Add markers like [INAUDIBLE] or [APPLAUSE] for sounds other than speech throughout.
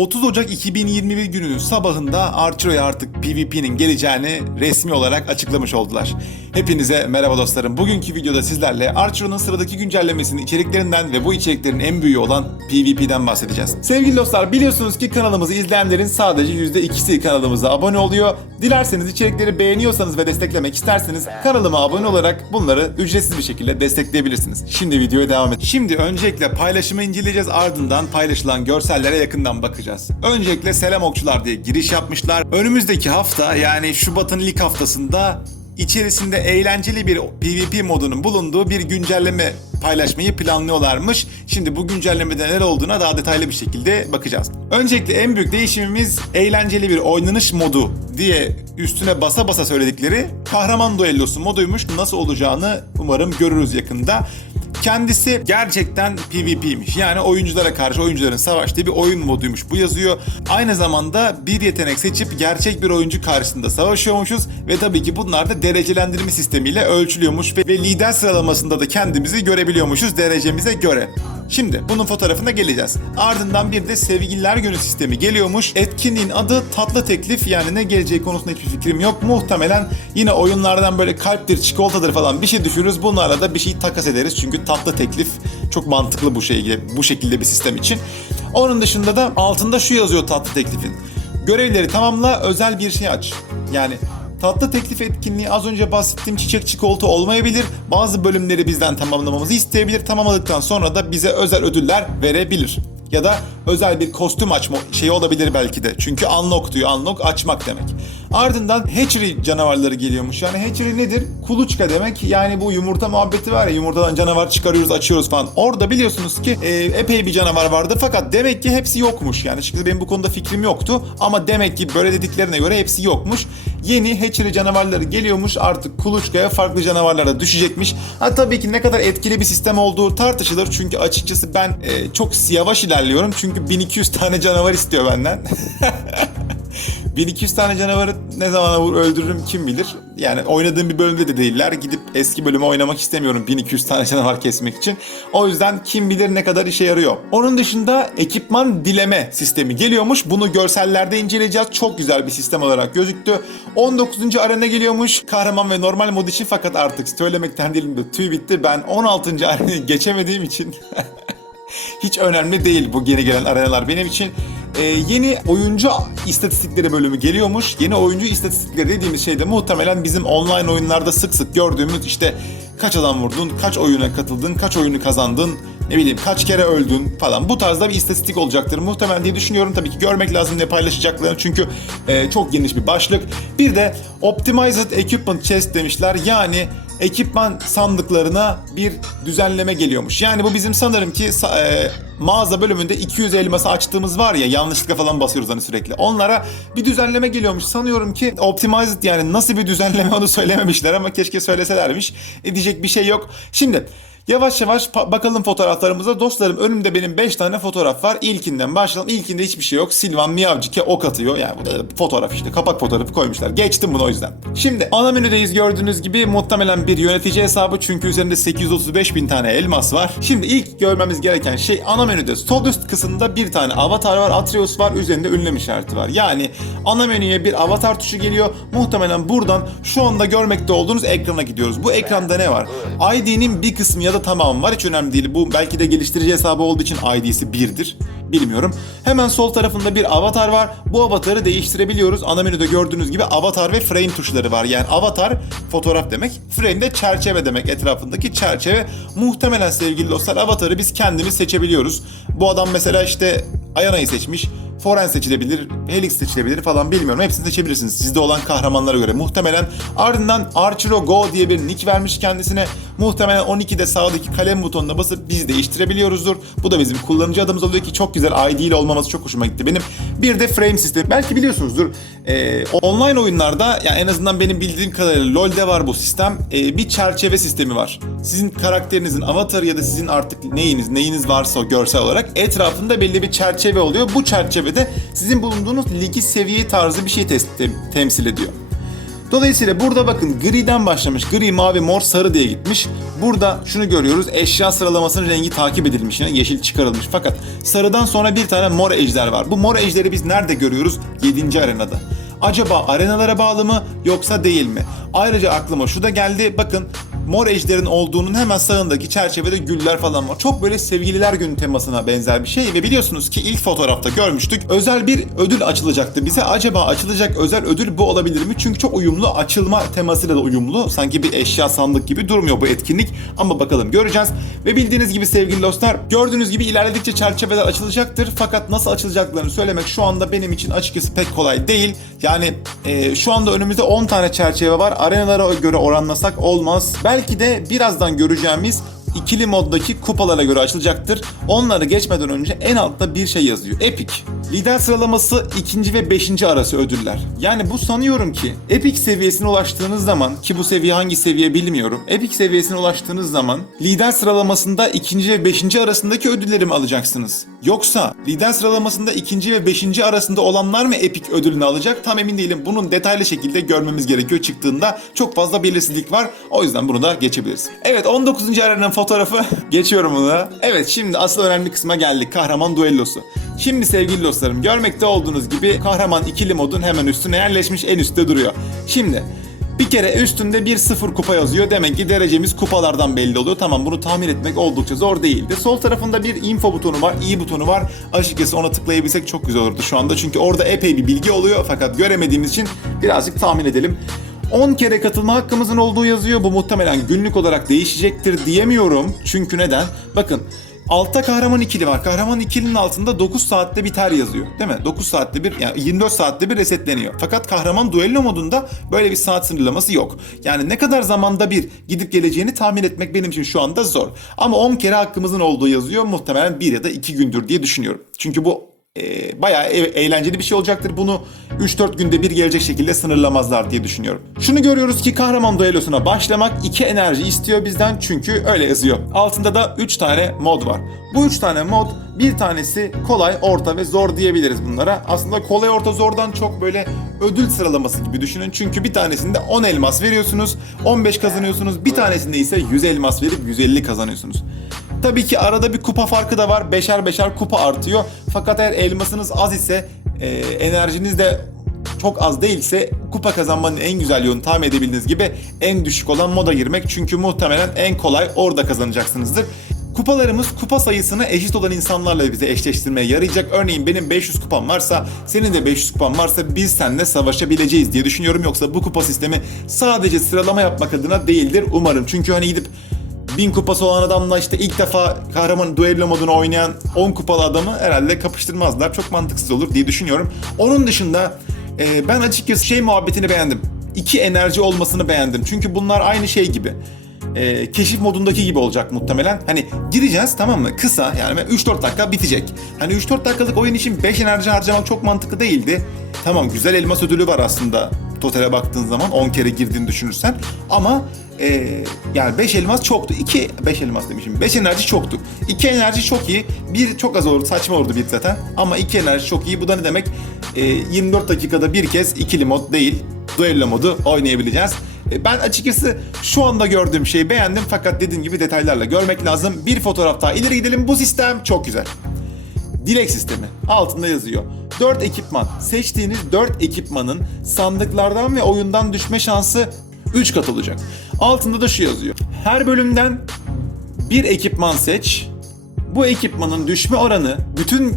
30 Ocak 2021 gününün sabahında Archero'ya artık PvP'nin geleceğini resmi olarak açıklamış oldular. Hepinize merhaba dostlarım. Bugünkü videoda sizlerle Archero'nun sıradaki güncellemesinin içeriklerinden ve bu içeriklerin en büyüğü olan PvP'den bahsedeceğiz. Sevgili dostlar biliyorsunuz ki kanalımızı izleyenlerin sadece %2'si kanalımıza abone oluyor. Dilerseniz içerikleri beğeniyorsanız ve desteklemek isterseniz kanalıma abone olarak bunları ücretsiz bir şekilde destekleyebilirsiniz. Şimdi videoya devam et. Şimdi öncelikle paylaşımı inceleyeceğiz ardından paylaşılan görsellere yakından bakacağız. Öncelikle selam okçular diye giriş yapmışlar. Önümüzdeki hafta yani Şubat'ın ilk haftasında içerisinde eğlenceli bir PvP modunun bulunduğu bir güncelleme paylaşmayı planlıyorlarmış. Şimdi bu güncellemede neler olduğuna daha detaylı bir şekilde bakacağız. Öncelikle en büyük değişimimiz eğlenceli bir oynanış modu diye üstüne basa basa söyledikleri kahraman duellosu moduymuş. Nasıl olacağını umarım görürüz yakında. Kendisi gerçekten PvP'miş. Yani oyunculara karşı oyuncuların savaştığı bir oyun moduymuş. Bu yazıyor. Aynı zamanda bir yetenek seçip gerçek bir oyuncu karşısında savaşıyormuşuz ve tabii ki bunlar da derecelendirme sistemiyle ölçülüyormuş ve, ve lider sıralamasında da kendimizi görebiliyormuşuz derecemize göre. Şimdi bunun fotoğrafına geleceğiz. Ardından bir de sevgililer günü sistemi geliyormuş. Etkinliğin adı tatlı teklif yani ne geleceği konusunda hiçbir fikrim yok. Muhtemelen yine oyunlardan böyle kalptir, çikolatadır falan bir şey düşürürüz. Bunlarla da bir şey takas ederiz. Çünkü tatlı teklif çok mantıklı bu şey bu şekilde bir sistem için. Onun dışında da altında şu yazıyor tatlı teklifin. Görevleri tamamla özel bir şey aç. Yani Tatlı teklif etkinliği az önce bahsettiğim çiçek çikolata olmayabilir. Bazı bölümleri bizden tamamlamamızı isteyebilir. Tamamladıktan sonra da bize özel ödüller verebilir. Ya da özel bir kostüm açma şeyi olabilir belki de. Çünkü unlock diyor. Unlock açmak demek. Ardından hatchery canavarları geliyormuş. Yani hatchery nedir? Kuluçka demek. Yani bu yumurta muhabbeti var ya yumurtadan canavar çıkarıyoruz açıyoruz falan. Orada biliyorsunuz ki e, epey bir canavar vardı fakat demek ki hepsi yokmuş. Yani şimdi benim bu konuda fikrim yoktu ama demek ki böyle dediklerine göre hepsi yokmuş. Yeni hatchery canavarları geliyormuş artık kuluçkaya farklı canavarlara düşecekmiş. Ha tabii ki ne kadar etkili bir sistem olduğu tartışılır. Çünkü açıkçası ben e, çok yavaş ilerliyorum. Çünkü 1200 tane canavar istiyor benden. [LAUGHS] 1200 tane canavarı ne zaman vur öldürürüm kim bilir. Yani oynadığım bir bölümde de değiller. Gidip eski bölümü oynamak istemiyorum 1200 tane [LAUGHS] canavar kesmek için. O yüzden kim bilir ne kadar işe yarıyor. Onun dışında ekipman dileme sistemi geliyormuş. Bunu görsellerde inceleyeceğiz. Çok güzel bir sistem olarak gözüktü. 19. arena geliyormuş. Kahraman ve normal mod için fakat artık söylemekten dilimde tüy bitti. Ben 16. arenayı geçemediğim için [LAUGHS] hiç önemli değil bu yeni gelen arenalar benim için. Ee, yeni oyuncu istatistikleri bölümü geliyormuş. Yeni oyuncu istatistikleri dediğimiz şey de muhtemelen bizim online oyunlarda sık sık gördüğümüz işte kaç adam vurdun, kaç oyuna katıldın, kaç oyunu kazandın, ne bileyim kaç kere öldün falan. Bu tarzda bir istatistik olacaktır muhtemelen diye düşünüyorum. Tabii ki görmek lazım ne paylaşacaklarını çünkü e, çok geniş bir başlık. Bir de Optimized Equipment Chest demişler. Yani ekipman sandıklarına bir düzenleme geliyormuş. Yani bu bizim sanırım ki e, mağaza bölümünde 200 elması açtığımız var ya yanlışlıkla falan basıyoruz hani sürekli. Onlara bir düzenleme geliyormuş. Sanıyorum ki optimized yani nasıl bir düzenleme [LAUGHS] onu söylememişler ama keşke söyleselermiş. Edecek bir şey yok. Şimdi Yavaş yavaş bakalım fotoğraflarımıza. Dostlarım önümde benim 5 tane fotoğraf var. İlkinden başlayalım. İlkinde hiçbir şey yok. Silvan Miyavcik'e ok atıyor. Yani bu da fotoğraf işte. Kapak fotoğrafı koymuşlar. Geçtim bunu o yüzden. Şimdi ana menüdeyiz gördüğünüz gibi. Muhtemelen bir yönetici hesabı. Çünkü üzerinde 835 bin tane elmas var. Şimdi ilk görmemiz gereken şey ana menüde sol üst kısımda bir tane avatar var. Atreus var. Üzerinde ünlem işareti var. Yani ana menüye bir avatar tuşu geliyor. Muhtemelen buradan şu anda görmekte olduğunuz ekrana gidiyoruz. Bu ekranda ne var? ID'nin bir kısmı ya da tamamı var. Hiç önemli değil. Bu belki de geliştirici hesabı olduğu için ID'si 1'dir. Bilmiyorum. Hemen sol tarafında bir avatar var. Bu avatarı değiştirebiliyoruz. Ana menüde gördüğünüz gibi avatar ve frame tuşları var. Yani avatar fotoğraf demek. Frame de çerçeve demek. Etrafındaki çerçeve. Muhtemelen sevgili dostlar avatarı biz kendimiz seçebiliyoruz. Bu adam mesela işte Ayana'yı seçmiş. Foren seçilebilir, Helix seçilebilir falan bilmiyorum. Hepsini seçebilirsiniz sizde olan kahramanlara göre. Muhtemelen ardından Archero Go diye bir nick vermiş kendisine. Muhtemelen 12'de sağdaki kalem butonuna basıp biz değiştirebiliyoruzdur. Bu da bizim kullanıcı adımız oluyor ki çok güzel ID ile olmaması çok hoşuma gitti benim. Bir de frame sistemi. Belki biliyorsunuzdur. Ee, online oyunlarda yani en azından benim bildiğim kadarıyla LoL'de var bu sistem. Ee, bir çerçeve sistemi var. Sizin karakterinizin avatarı ya da sizin artık neyiniz, neyiniz varsa o görsel olarak etrafında belli bir çerçeve oluyor. Bu çerçevede sizin bulunduğunuz ligi seviye tarzı bir şey temsil ediyor. Dolayısıyla burada bakın griden başlamış. Gri, mavi, mor, sarı diye gitmiş. Burada şunu görüyoruz. Eşya sıralamasının rengi takip edilmiş. Yani yeşil çıkarılmış. Fakat sarıdan sonra bir tane mor ejder var. Bu mor ejderi biz nerede görüyoruz? 7. arenada. Acaba arenalara bağlı mı yoksa değil mi? Ayrıca aklıma şu da geldi. Bakın mor ejderin olduğunun hemen sağındaki çerçevede güller falan var. Çok böyle sevgililer günü temasına benzer bir şey ve biliyorsunuz ki ilk fotoğrafta görmüştük. Özel bir ödül açılacaktı bize. Acaba açılacak özel ödül bu olabilir mi? Çünkü çok uyumlu. Açılma temasıyla da uyumlu. Sanki bir eşya sandık gibi durmuyor bu etkinlik. Ama bakalım göreceğiz. Ve bildiğiniz gibi sevgili dostlar gördüğünüz gibi ilerledikçe çerçeveler açılacaktır. Fakat nasıl açılacaklarını söylemek şu anda benim için açıkçası pek kolay değil. Yani e, şu anda önümüzde 10 tane çerçeve var. Arenalara göre oranlasak olmaz. Belki de birazdan göreceğimiz ikili moddaki kupalara göre açılacaktır. Onları geçmeden önce en altta bir şey yazıyor. Epic. Lider sıralaması ikinci ve beşinci arası ödüller. Yani bu sanıyorum ki Epic seviyesine ulaştığınız zaman ki bu seviye hangi seviye bilmiyorum. Epic seviyesine ulaştığınız zaman lider sıralamasında ikinci ve beşinci arasındaki ödülleri mi alacaksınız? Yoksa lider sıralamasında ikinci ve beşinci arasında olanlar mı Epic ödülünü alacak? Tam emin değilim. Bunun detaylı şekilde görmemiz gerekiyor çıktığında. Çok fazla belirsizlik var. O yüzden bunu da geçebiliriz. Evet 19. arenanın fotoğrafı. [LAUGHS] Geçiyorum bunu. Evet şimdi asıl önemli kısma geldik. Kahraman duellosu. Şimdi sevgili dostlarım görmekte olduğunuz gibi kahraman ikili modun hemen üstüne yerleşmiş en üstte duruyor. Şimdi bir kere üstünde bir sıfır kupa yazıyor. Demek ki derecemiz kupalardan belli oluyor. Tamam bunu tahmin etmek oldukça zor değildi. Sol tarafında bir info butonu var, i butonu var. Açıkçası ona tıklayabilsek çok güzel olurdu şu anda. Çünkü orada epey bir bilgi oluyor fakat göremediğimiz için birazcık tahmin edelim. 10 kere katılma hakkımızın olduğu yazıyor. Bu muhtemelen günlük olarak değişecektir diyemiyorum. Çünkü neden? Bakın Altta kahraman ikili var. Kahraman ikilinin altında 9 saatte biter yazıyor. Değil mi? 9 saatte bir yani 24 saatte bir resetleniyor. Fakat kahraman duello modunda böyle bir saat sınırlaması yok. Yani ne kadar zamanda bir gidip geleceğini tahmin etmek benim için şu anda zor. Ama 10 kere hakkımızın olduğu yazıyor. Muhtemelen 1 ya da 2 gündür diye düşünüyorum. Çünkü bu e, bayağı e- eğlenceli bir şey olacaktır. Bunu 3-4 günde bir gelecek şekilde sınırlamazlar diye düşünüyorum. Şunu görüyoruz ki kahraman duellosuna başlamak 2 enerji istiyor bizden çünkü öyle yazıyor. Altında da 3 tane mod var. Bu 3 tane mod bir tanesi kolay, orta ve zor diyebiliriz bunlara. Aslında kolay, orta, zordan çok böyle ödül sıralaması gibi düşünün. Çünkü bir tanesinde 10 elmas veriyorsunuz, 15 kazanıyorsunuz. Bir tanesinde ise 100 elmas verip 150 kazanıyorsunuz. Tabii ki arada bir kupa farkı da var. Beşer beşer kupa artıyor. Fakat eğer elmasınız az ise, e, enerjiniz de çok az değilse kupa kazanmanın en güzel yolunu tahmin edebildiğiniz gibi en düşük olan moda girmek. Çünkü muhtemelen en kolay orada kazanacaksınızdır. Kupalarımız kupa sayısına eşit olan insanlarla bize eşleştirmeye yarayacak. Örneğin benim 500 kupam varsa, senin de 500 kupan varsa biz seninle savaşabileceğiz diye düşünüyorum. Yoksa bu kupa sistemi sadece sıralama yapmak adına değildir umarım. Çünkü hani gidip 1000 kupası olan adamla işte ilk defa kahraman duello modunu oynayan 10 kupalı adamı herhalde kapıştırmazlar. Çok mantıksız olur diye düşünüyorum. Onun dışında e, ben açıkçası şey muhabbetini beğendim. İki enerji olmasını beğendim. Çünkü bunlar aynı şey gibi. E, keşif modundaki gibi olacak muhtemelen. Hani gireceğiz tamam mı? Kısa yani 3-4 dakika bitecek. Hani 3-4 dakikalık oyun için 5 enerji harcamak çok mantıklı değildi. Tamam güzel elmas ödülü var aslında totale baktığın zaman 10 kere girdiğini düşünürsen. Ama e, yani 5 elmas çoktu. 2 5 elmas demişim. 5 enerji çoktu. 2 enerji çok iyi. Bir çok az olurdu. Saçma olurdu bir zaten. Ama 2 enerji çok iyi. Bu da ne demek? E, 24 dakikada bir kez ikili mod değil. Duello modu oynayabileceğiz. E, Ben açıkçası şu anda gördüğüm şeyi beğendim fakat dediğim gibi detaylarla görmek lazım. Bir fotoğraf daha ileri gidelim. Bu sistem çok güzel. Dilek sistemi. Altında yazıyor. 4 ekipman. Seçtiğiniz 4 ekipmanın sandıklardan ve oyundan düşme şansı 3 kat olacak. Altında da şu yazıyor. Her bölümden bir ekipman seç. Bu ekipmanın düşme oranı bütün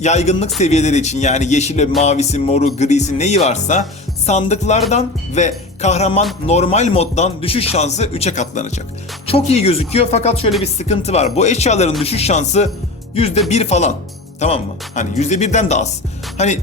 yaygınlık seviyeleri için yani yeşili, mavisi, moru, grisi neyi varsa sandıklardan ve kahraman normal moddan düşüş şansı 3'e katlanacak. Çok iyi gözüküyor fakat şöyle bir sıkıntı var. Bu eşyaların düşüş şansı %1 falan. Tamam mı? Hani %1'den de az. Hani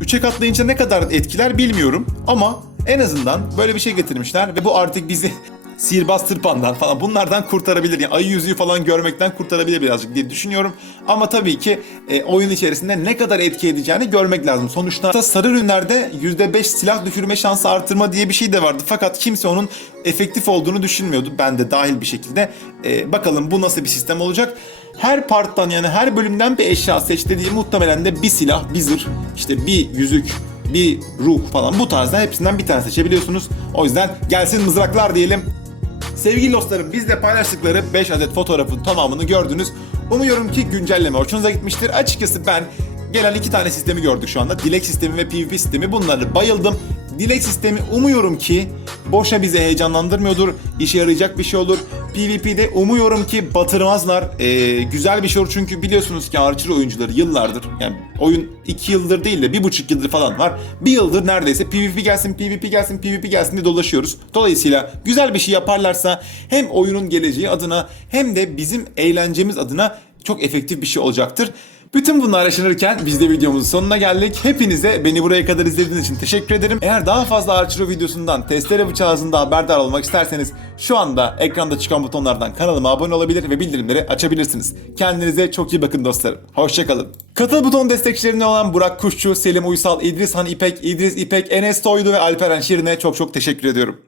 3'e katlayınca ne kadar etkiler bilmiyorum ama en azından böyle bir şey getirmişler ve bu artık bizi [LAUGHS] sihirbaz tırpandan falan bunlardan kurtarabilir. Yani ayı yüzüğü falan görmekten kurtarabilir birazcık diye düşünüyorum. Ama tabii ki e, oyun içerisinde ne kadar etki edeceğini görmek lazım. Sonuçta sarı ürünlerde %5 silah düşürme şansı artırma diye bir şey de vardı. Fakat kimse onun efektif olduğunu düşünmüyordu. Ben de dahil bir şekilde. E, bakalım bu nasıl bir sistem olacak. Her parttan yani her bölümden bir eşya seç dediği muhtemelen de bir silah, bir zırh, işte bir yüzük, bir ruh falan bu tarzda hepsinden bir tane seçebiliyorsunuz. O yüzden gelsin mızraklar diyelim. Sevgili dostlarım biz de paylaştıkları 5 adet fotoğrafın tamamını gördünüz. Umuyorum ki güncelleme hoşunuza gitmiştir. Açıkçası ben gelen iki tane sistemi gördük şu anda. Dilek sistemi ve PvP sistemi. Bunları bayıldım. Dilek sistemi umuyorum ki boşa bizi heyecanlandırmıyordur. işe yarayacak bir şey olur. PvP'de umuyorum ki batırmazlar. Ee, güzel bir şey olur çünkü biliyorsunuz ki Archer oyuncuları yıllardır yani oyun 2 yıldır değil de 1,5 yıldır falan var. Bir yıldır neredeyse PvP gelsin, PvP gelsin, PvP gelsin diye dolaşıyoruz. Dolayısıyla güzel bir şey yaparlarsa hem oyunun geleceği adına hem de bizim eğlencemiz adına çok efektif bir şey olacaktır. Bütün bunlar yaşanırken biz de videomuzun sonuna geldik. Hepinize beni buraya kadar izlediğiniz için teşekkür ederim. Eğer daha fazla Archer videosundan testere bıçağı hızında haberdar olmak isterseniz şu anda ekranda çıkan butonlardan kanalıma abone olabilir ve bildirimleri açabilirsiniz. Kendinize çok iyi bakın dostlarım. Hoşçakalın. Katıl buton destekçilerinden olan Burak Kuşçu, Selim Uysal, İdris Han İpek, İdris İpek, Enes Toydu ve Alperen Şirin'e çok çok teşekkür ediyorum.